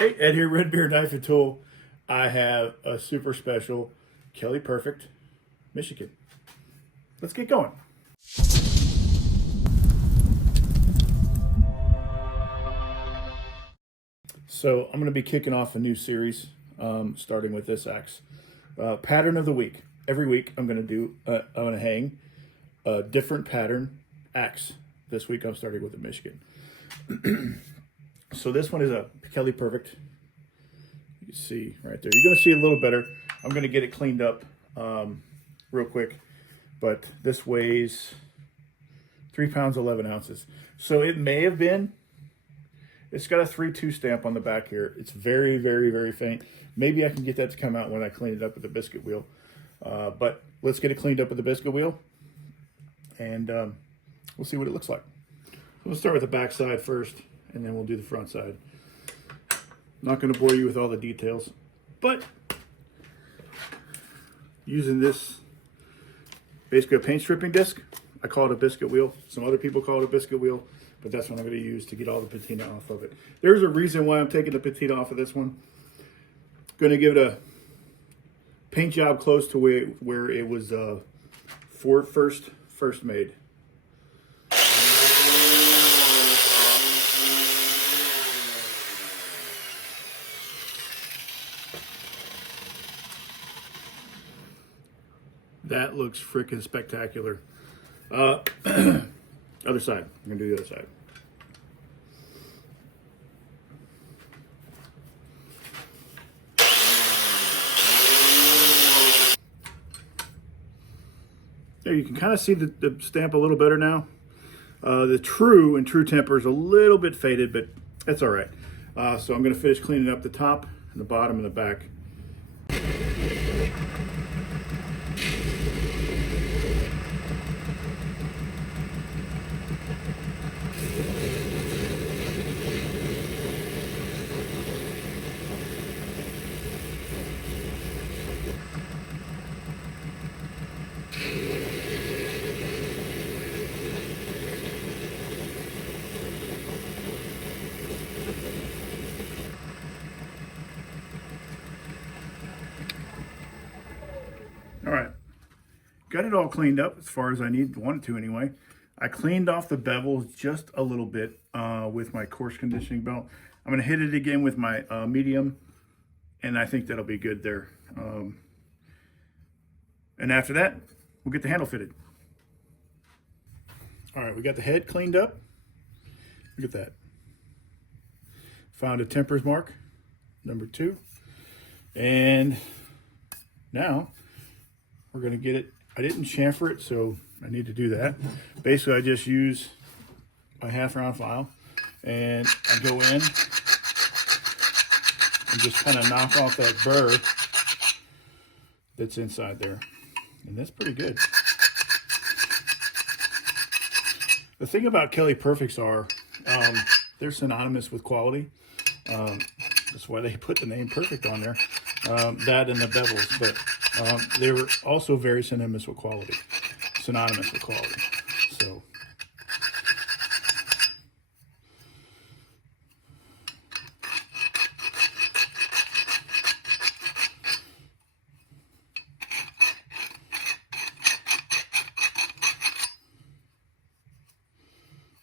Hey, Ed here, Red Beard Knife and Tool. I have a super special Kelly Perfect Michigan. Let's get going. So I'm going to be kicking off a new series, starting with this axe. Pattern of the week. Every week I'm going to hang a different pattern axe. This week I'm starting with the Michigan. So this one is a Kelly Perfect. You can see right there. You're going to see a little better. I'm going to get it cleaned up real quick. But this weighs 3 pounds 11 ounces. So it may have been. It's got a 3-2 stamp on the back here. It's very, very, very faint. Maybe I can get that to come out when I clean it up with the biscuit wheel. But let's get it cleaned up with the biscuit wheel. And we'll see what it looks like. We'll start with the back side first, and then we'll do the front side. Not going to bore you with all the details, but using this, basically a paint stripping disc. I call it a biscuit wheel. Some other people call it a biscuit wheel, but that's what I'm going to use to get all the patina off of it. There's a reason why I'm taking the patina off of this one. Going to give it a paint job close to where it was first made. That looks freaking spectacular. Other side. I'm going to do the other side. There, you can kind of see the stamp a little better now. The true temper is a little bit faded, but that's all right. So I'm going to finish cleaning up the top and the bottom and the back. All right, got it all cleaned up as far as I wanted to anyway. I cleaned off the bevels just a little bit with my coarse conditioning belt. I'm gonna hit it again with my medium, and I think that'll be good there. And after that, we'll get the handle fitted. All right, we got the head cleaned up. Look at that. Found a temper's mark, number 2. And now we're gonna get it. I didn't chamfer it, so I need to do that. Basically, I just use my 1/2 round file, and I go in and just kind of knock off that burr that's inside there. And that's pretty good. The thing about Kelly Perfects are, they're synonymous with quality. That's why they put the name Perfect on there. That and the bevels, but they were also very synonymous with quality. So I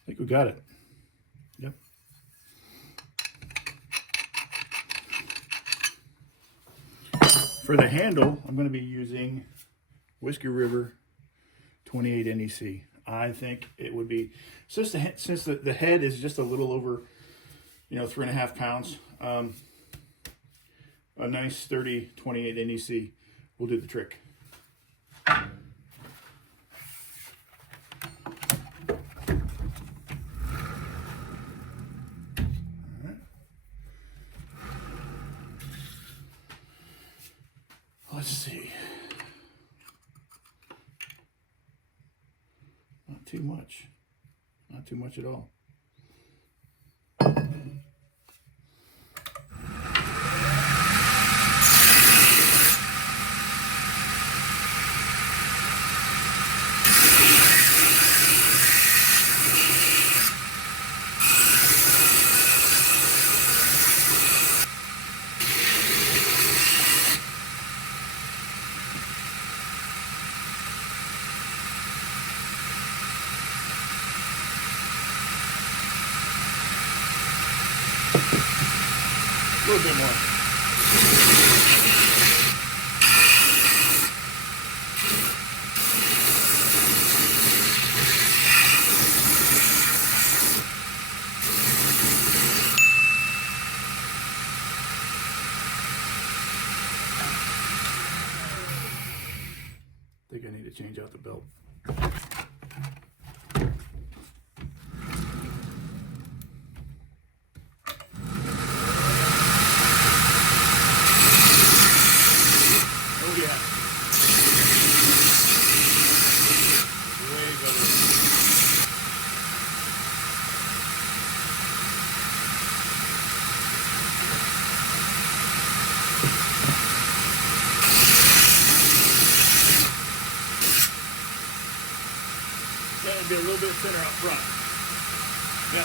think we got it. Yep. For the handle, I'm going to be using Whiskey River 28 NEC. I think it would be, since the head is just a little over, 3.5 pounds, a nice sturdy 28 NEC will do the trick. Let's see. Not too much. Not too much at all. A little bit more. I think I need to change out the belt. Be a little bit thinner up front. Yep.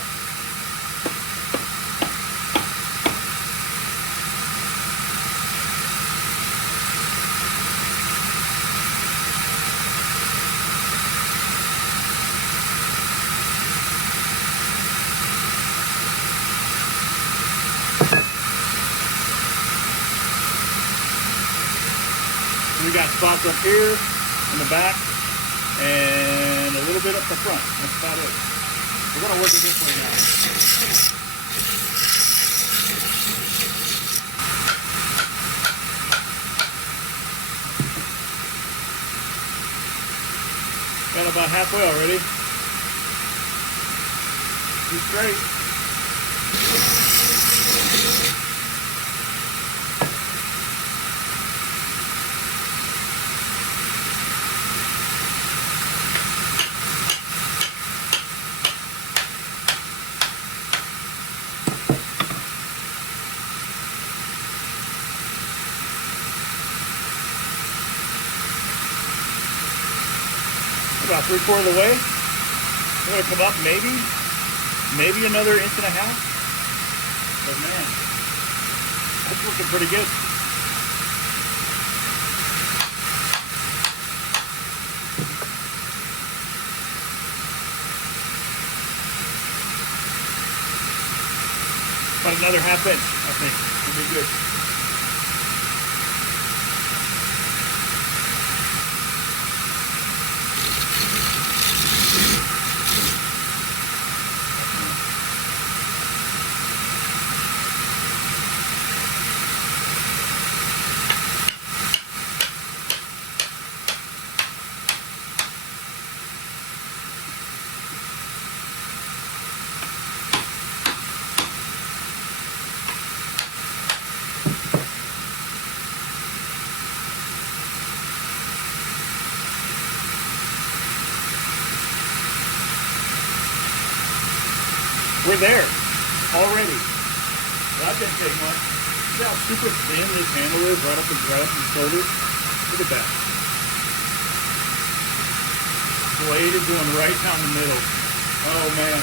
We got spots up here in the back and a little bit up the front. That's about it. We're going to work it this way now. Got about halfway already. Be straight. About 3/4 of the way. I'm going to come up maybe another inch and a half. But man, that's looking pretty good. About another ½ inch, I think. It'll be good. We're there already. That didn't take much. See how super thin this handle is right up the shoulders? Look at that. Blade is going right down the middle. Oh man.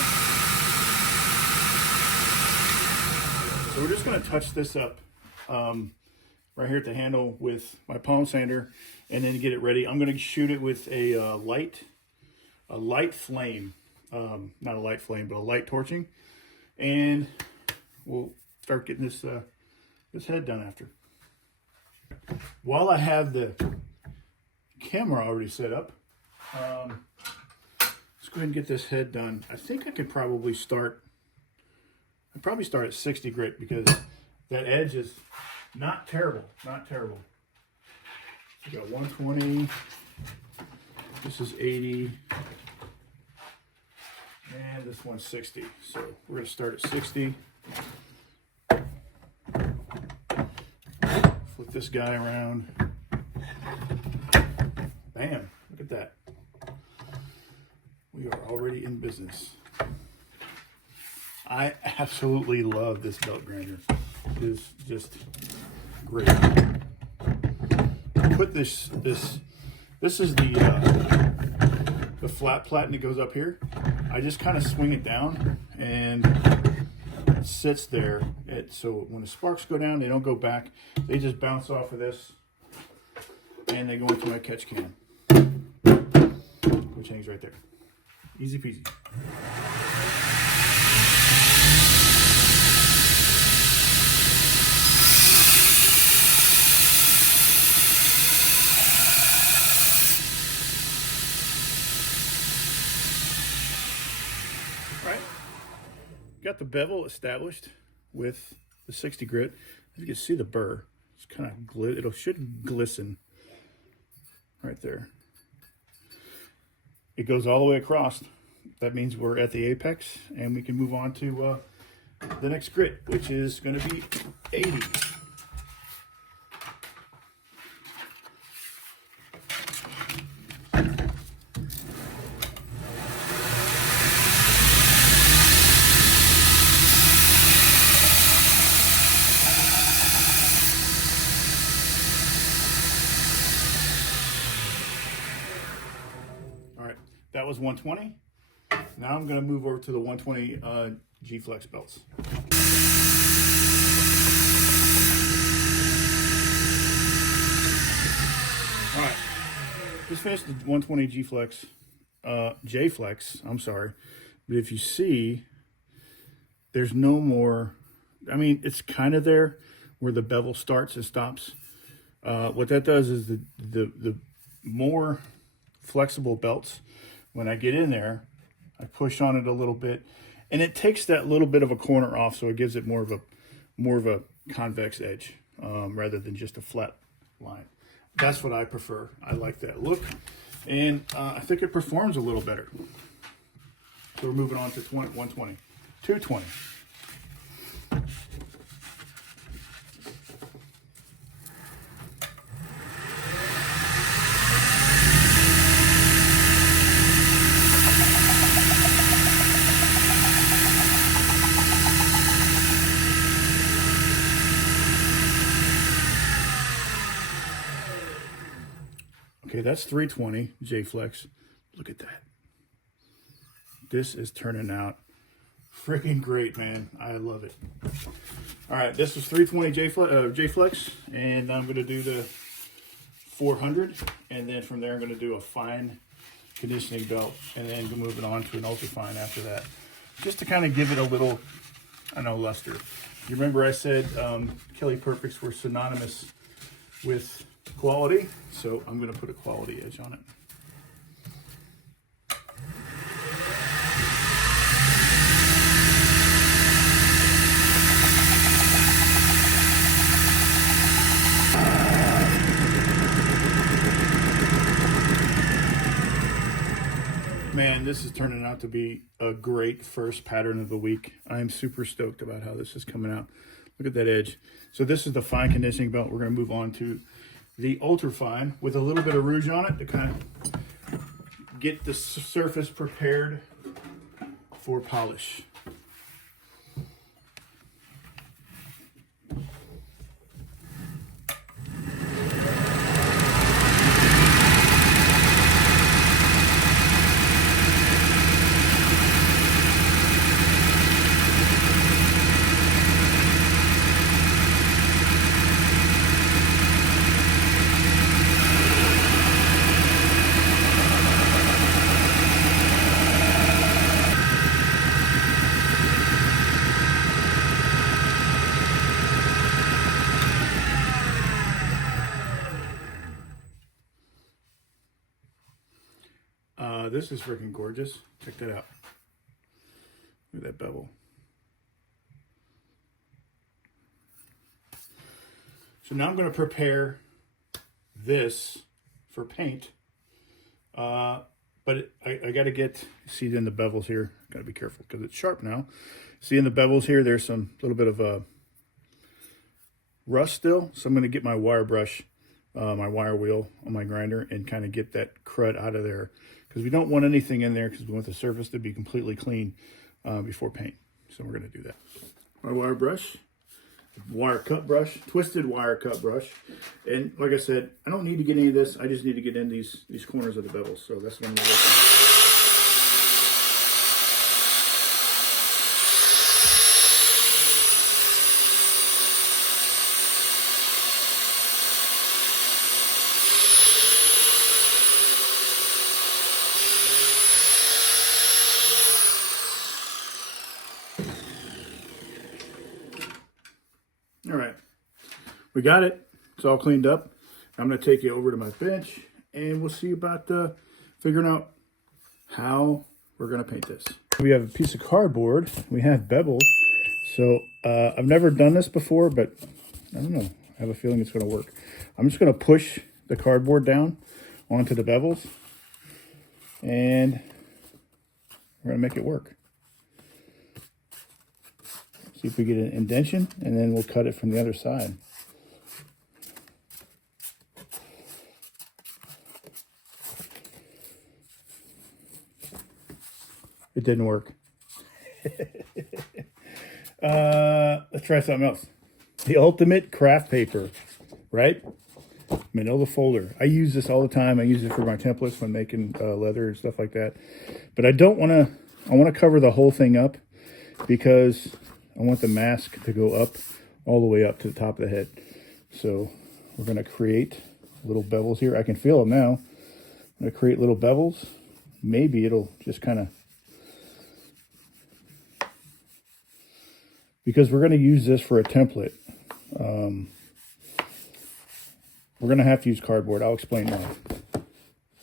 So we're just going to touch this up right here at the handle with my palm sander, and then get it ready. I'm going to shoot it with a light flame. Not a light flame, but a light torching, and we'll start getting this this head done after. While I have the camera already set up, let's go ahead and get this head done. I think I could probably start. I'd probably start at 60 grit because that edge is not terrible. Not terrible. We got 120. This is 80. And this one's 60. So we're going to start at 60. Flip this guy around. Bam. Look at that. We are already in business. I absolutely love this belt grinder. It is just great. Put this is the flat platen that goes up here. I just kind of swing it down and it sits there. So when the sparks go down, they don't go back. They just bounce off of this and they go into my catch can, which hangs right there. Easy peasy. got the bevel established with the 60 grit. You can see the burr. It's kind of should glisten right there. It goes all the way across. That means we're at the apex, and we can move on to the next grit, which is going to be 80. All right, that was 120. Now I'm going to move over to the 120 G-Flex belts. All right, just finished the 120 G-Flex, J-Flex, I'm sorry. But if you see, there's no more, I mean, it's kind of there where the bevel starts and stops. What that does is the more flexible belts, when I get in there, I push on it a little bit, and it takes that little bit of a corner off, so it gives it more of a convex edge rather than just a flat line. That's what I prefer. I like that look, and I think it performs a little better. So we're moving on to 120, 220. Okay, that's 320 J-Flex. Look at that. This is turning out freaking great, man. I love it. All right, this is 320 J-Flex, and I'm going to do the 400, and then from there I'm going to do a fine conditioning belt, and then moving on to an ultra fine after that, just to kind of give it a little, I know, luster. You remember I said Kelly Perfects were synonymous with quality, so I'm going to put a quality edge on it. Man, this is turning out to be a great first pattern of the week. I'm super stoked about how this is coming out. Look at that edge. So this is the fine conditioning belt. We're going to move on to the ultra fine with a little bit of rouge on it to kind of get the surface prepared for polish. This is freaking gorgeous. Check that out. Look at that bevel. So now I'm going to prepare this for paint. But I got to get, see in the bevels here, got to be careful because it's sharp now. See in the bevels here, there's some little bit of rust still. So I'm going to get my wire brush, my wire wheel on my grinder and kind of get that crud out of there. Because we don't want anything in there because we want the surface to be completely clean before paint. So we're going to do that. My wire brush, wire cut brush, twisted wire cut brush. And like I said, I don't need to get any of this. I just need to get in these corners of the bevels. So that's what I'm working on. All right, we got it. It's all cleaned up. I'm going to take it over to my bench, and we'll see about figuring out how we're going to paint this. We have a piece of cardboard. We have bevels. So I've never done this before, but I don't know. I have a feeling it's going to work. I'm just going to push the cardboard down onto the bevels, and we're going to make it work. See if we get an indentation, and then we'll cut it from the other side. It didn't work. Let's try something else. The ultimate craft paper, right? Manila folder. I use this all the time. I use it for my templates when making leather and stuff like that. But I don't want to, I want to cover the whole thing up because I want the mask to go up all the way up to the top of the head. So we're going to create little bevels here. I can feel them now. I'm going to create little bevels. Maybe it'll just kind of, because we're going to use this for a template. We're going to have to use cardboard. I'll explain why.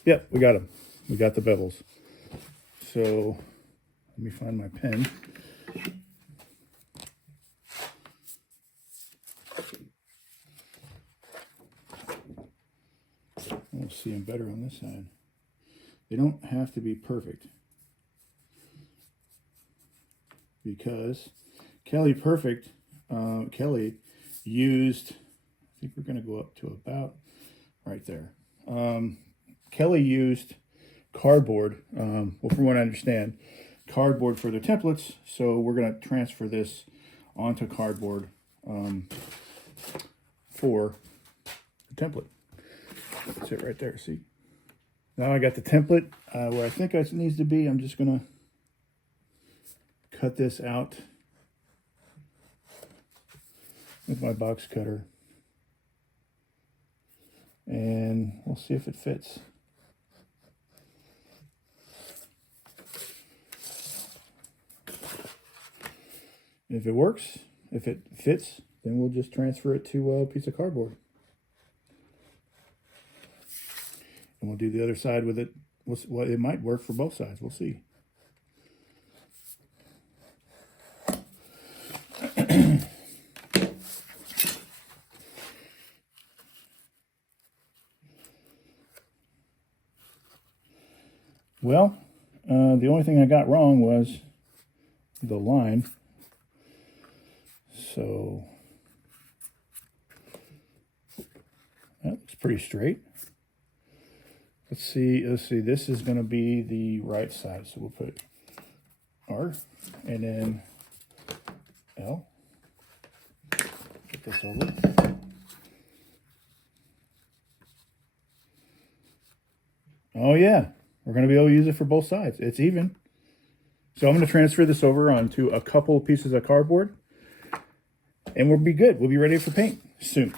Yep, we got them. We got the bevels. So let me find my pen. We'll see them better on this side. They don't have to be perfect, because Kelly used, I think we're going to go up to about right there. Kelly used cardboard, well, from what I understand, cardboard for the templates. So we're going to transfer this onto cardboard for the template. That's it right there, see? Now I got the template where I think it needs to be. I'm just going to cut this out with my box cutter, and we'll see if it fits. If it works, if it fits, then we'll just transfer it to a piece of cardboard. And we'll do the other side with it. Well, it might work for both sides. We'll see. Well, the only thing I got wrong was the line. So that looks pretty straight. Let's see. This is going to be the right side. So we'll put R and then L. Get this over. Oh yeah. We're going to be able to use it for both sides. It's even. So I'm going to transfer this over onto a couple pieces of cardboard, and we'll be good. We'll be ready for paint soon.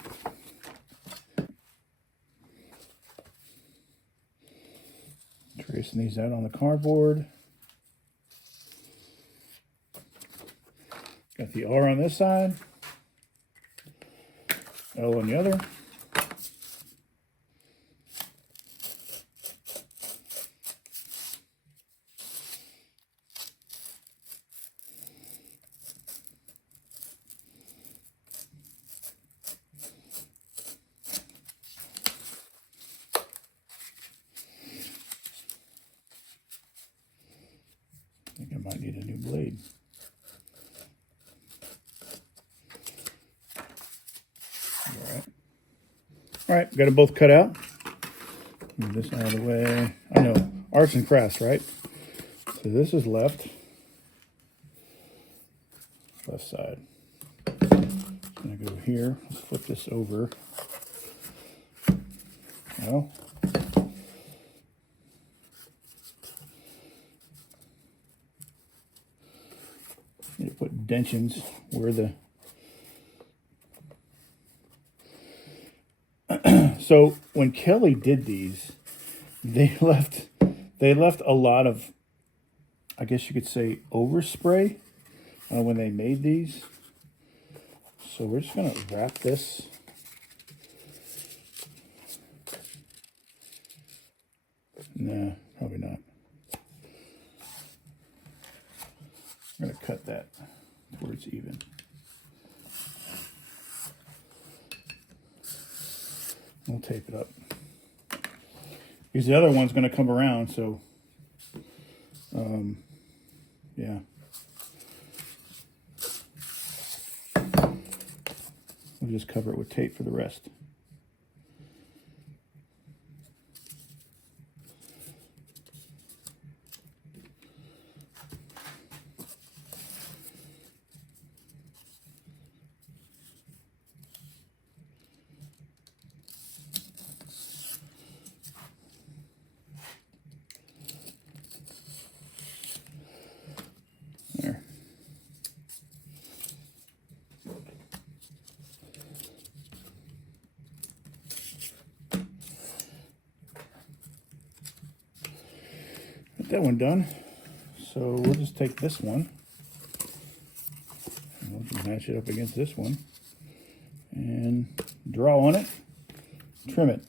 Tracing these out on the cardboard. Got the R on this side, L on the other. I think I might need a new blade. All right, got them both cut out. Move this out of the way. I know, arts and crafts, right? So this is left side. I'm gonna go here. Let's flip this over. Well, you put dentions where the so when Kelly did these, they left a lot of, I guess you could say, overspray when they made these. So we're just gonna wrap this. Nah, probably not. We'll tape it up. Because the other one's going to come around, so yeah. We'll just cover it with tape for the rest. There. Got that one done. So we'll just take this one and we'll just match it up against this one and draw on it, trim it.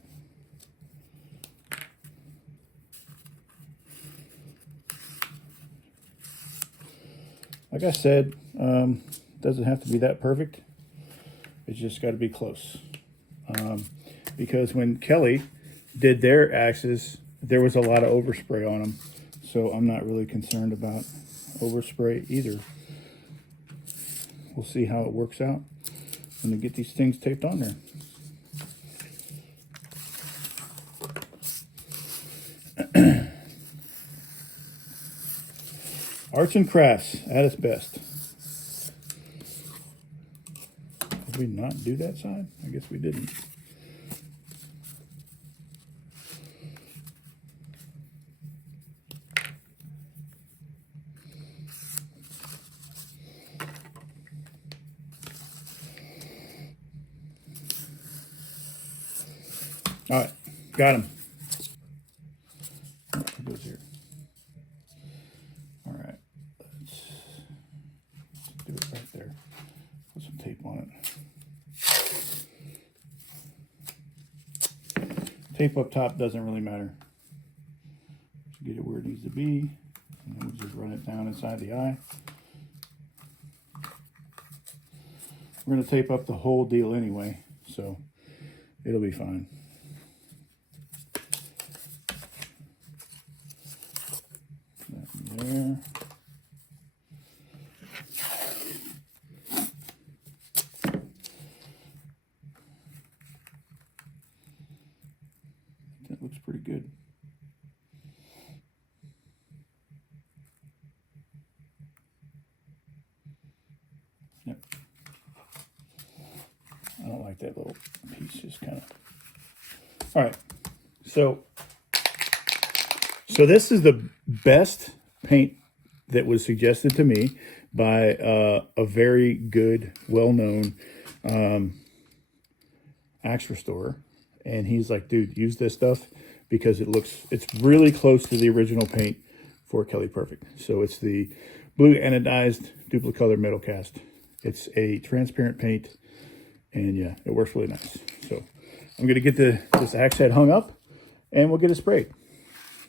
Like I said, doesn't have to be that perfect. It's just got to be close. Because when Kelly did their axes, there was a lot of overspray on them. So I'm not really concerned about overspray either. We'll see how it works out when we get these things taped on there. Arts and crafts at its best. Did we not do that side? I guess we didn't. All right, got him. It goes here. All right, let's do it right there. Put some tape on it. Tape up top doesn't really matter. Just get it where it needs to be, and then we'll just run it down inside the eye. We're going to tape up the whole deal anyway, so it'll be fine. There. That looks pretty good. Yep. I don't like that little piece, just kind of. All right. So this is the best paint that was suggested to me by a very good, well-known axe restorer. And he's like, dude, use this stuff because it's really close to the original paint for Kelly Perfect. So it's the blue anodized duplicolor metal cast. It's a transparent paint, and yeah, it works really nice. So I'm gonna get this axe head hung up and we'll get it sprayed.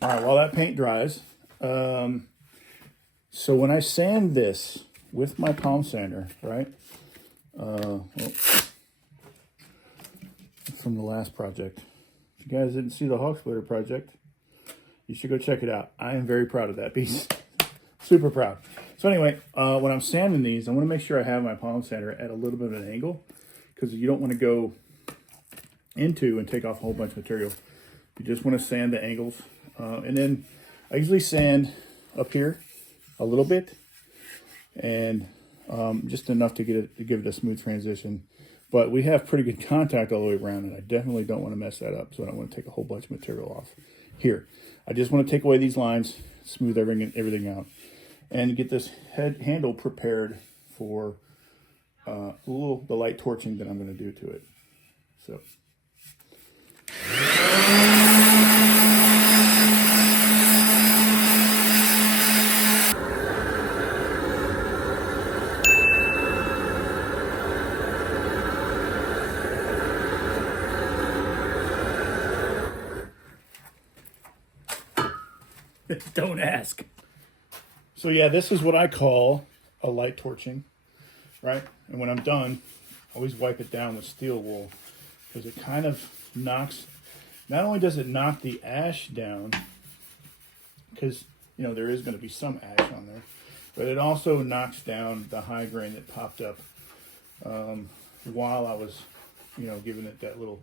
All right, while that paint dries, so when I sand this with my palm sander, right, well, from the last project, if you guys didn't see the hog splitter project, you should go check it out. I am very proud of that piece. Super proud. So anyway, when I'm sanding these, I want to make sure I have my palm sander at a little bit of an angle, because you don't want to go into and take off a whole bunch of material. You just want to sand the angles. And then I usually sand up here a little bit, and just enough to give it a smooth transition. But we have pretty good contact all the way around, and I definitely don't want to mess that up. So I don't want to take a whole bunch of material off here. I just want to take away these lines, smooth everything out, and get this handle prepared for the light torching that I'm going to do to it. So. Don't ask. So yeah, this is what I call a light torching, right? And when I'm done, I always wipe it down with steel wool because it kind of knocks, not only does it knock the ash down, because, you know, there is going to be some ash on there, but it also knocks down the high grain that popped up while I was, you know, giving it that little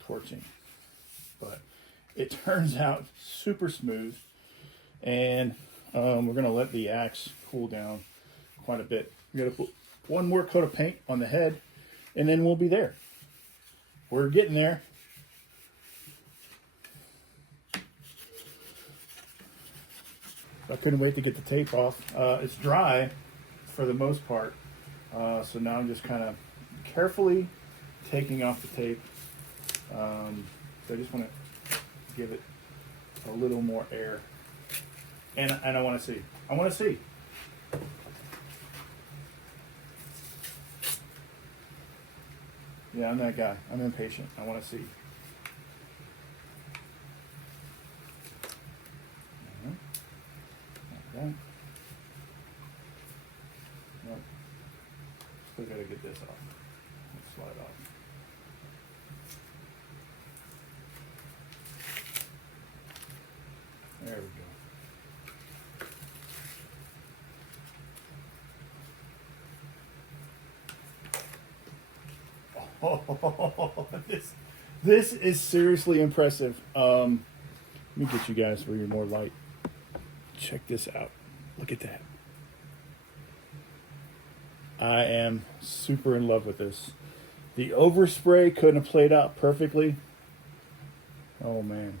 torching. But it turns out super smooth, and we're going to let the axe cool down quite a bit. We're going to put one more coat of paint on the head, and then we'll be there. We're getting there. I couldn't wait to get the tape off. It's dry for the most part, so now I'm just kind of carefully taking off the tape. So I just want to give it a little more air, and I want to see. I want to see. Yeah, I'm that guy. I'm impatient. I want to see. Okay. Nope. Still got to get this off. Let's slide off. There we go. Oh, this is seriously impressive. Let me get you guys where you're more light. Check this out. Look at that. I am super in love with this. The overspray couldn't have played out perfectly. Oh man.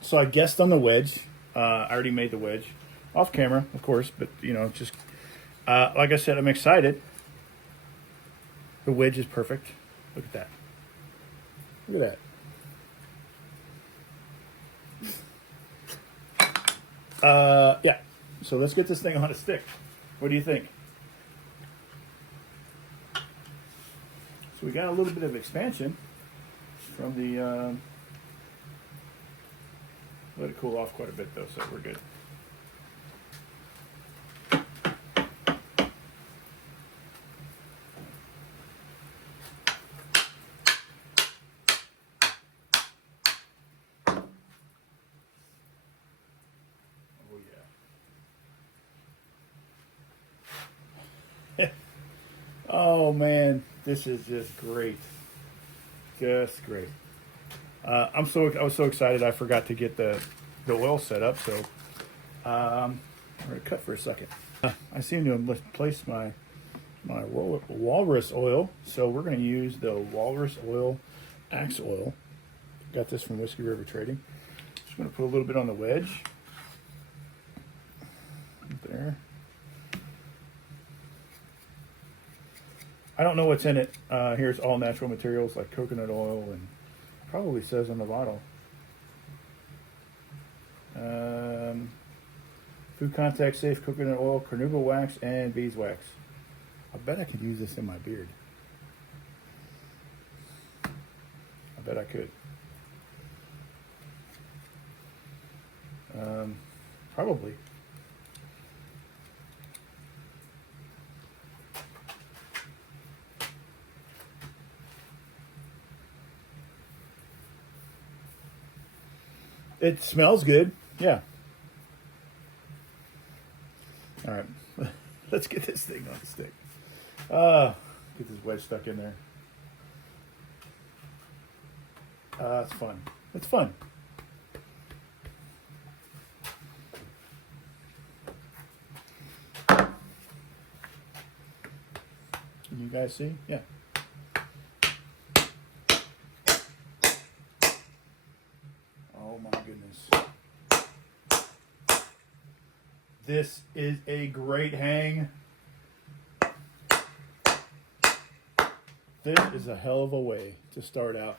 So I guessed on the wedge. I already made the wedge off camera, of course, but you know, just like I said, I'm excited. The wedge is perfect. Look at that. Look at that. Yeah. So let's get this thing on a stick. What do you think? So we got a little bit of expansion from the. Let it cool off quite a bit though, so we're good. Oh man, this is just great. Just great. I was so excited I forgot to get the oil set up, so I'm gonna cut for a second. I seem to have placed my walrus oil, so we're gonna use the walrus oil axe oil. Got this from Whiskey River Trading. Just gonna put a little bit on the wedge. There. I don't know what's in it. Here's all natural materials like coconut oil, and probably says on the bottle. Food contact safe coconut oil, carnauba wax, and beeswax. I bet I could use this in my beard. I bet I could. Probably. It smells good. Yeah. All right. Let's get this thing on the stick. Get this wedge stuck in there. It's fun. It's fun. Can you guys see? Yeah. Oh my goodness. This is a great hang. This is a hell of a way to start out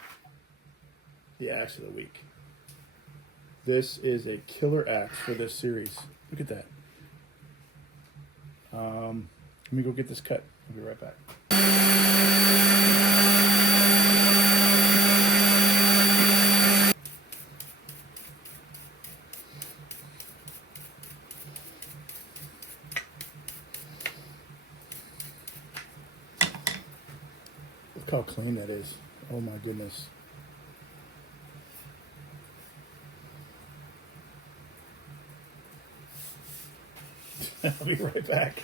the axe of the week. This is a killer axe for this series. Look at that. Let me go get this cut. I'll be right back. Look how clean that is. Oh my goodness. I'll be right back.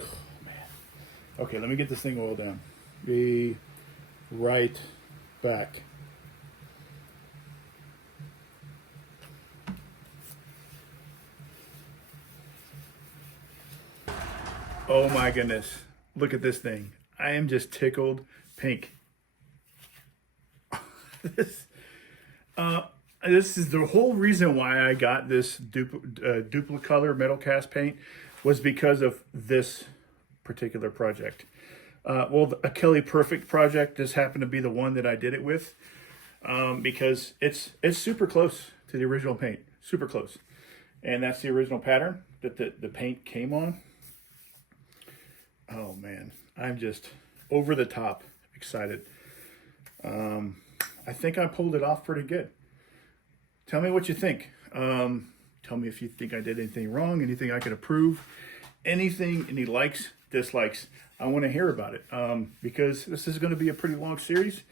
Oh, man. Okay, let me get this thing oiled down. Be right back. Oh my goodness. Look at this thing. I am just tickled pink. this is the whole reason why I got this duplicolor metal cast paint was because of this particular project. Well, a Kelly Perfect project just happened to be the one that I did it with because it's super close to the original paint, super close. And that's the original pattern that the paint came on. Oh man, I'm just over the top excited. I think I pulled it off pretty good. Tell me what you think. Tell me if you think I did anything wrong, anything I could improve, anything, any likes, dislikes. I want to hear about it because this is going to be a pretty long series.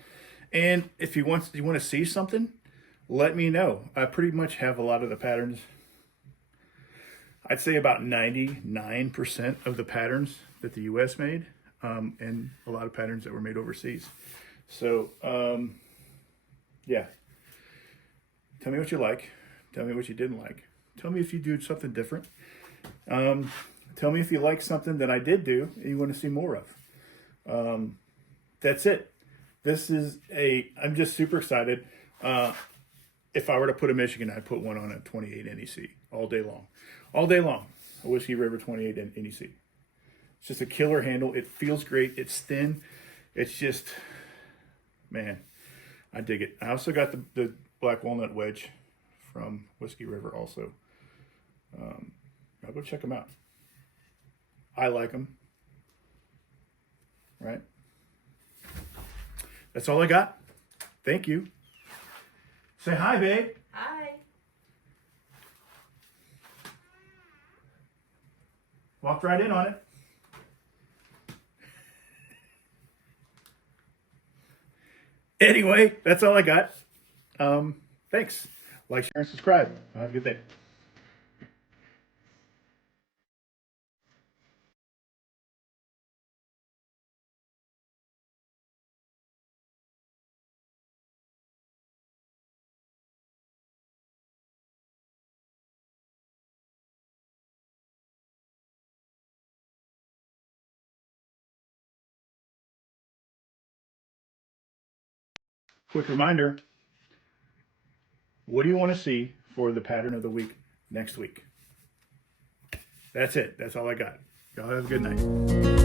And if you want to see something, let me know. I pretty much have a lot of the patterns. I'd say about 99% of the patterns that the U.S. made, and a lot of patterns that were made overseas. So, yeah. Tell me what you like. Tell me what you didn't like. Tell me if you do something different. Tell me if you like something that I did do and you want to see more of. That's it. I'm just super excited. If I were to put a Michigan, I'd put one on a 28 NEC all day long. All day long. A Whiskey River 28 NEC. It's just a killer handle. It feels great. It's thin. It's just, man, I dig it. I also got the black walnut wedge from Whiskey River also. I'll go check them out. I like them. Right? That's all I got. Thank you. Say hi, babe. Hi. Walked right in on it. Anyway, that's all I got. Thanks. Like, share, and subscribe. Have a good day. Quick reminder, what do you want to see for the pattern of the week next week? That's it. That's all I got. Y'all have a good night.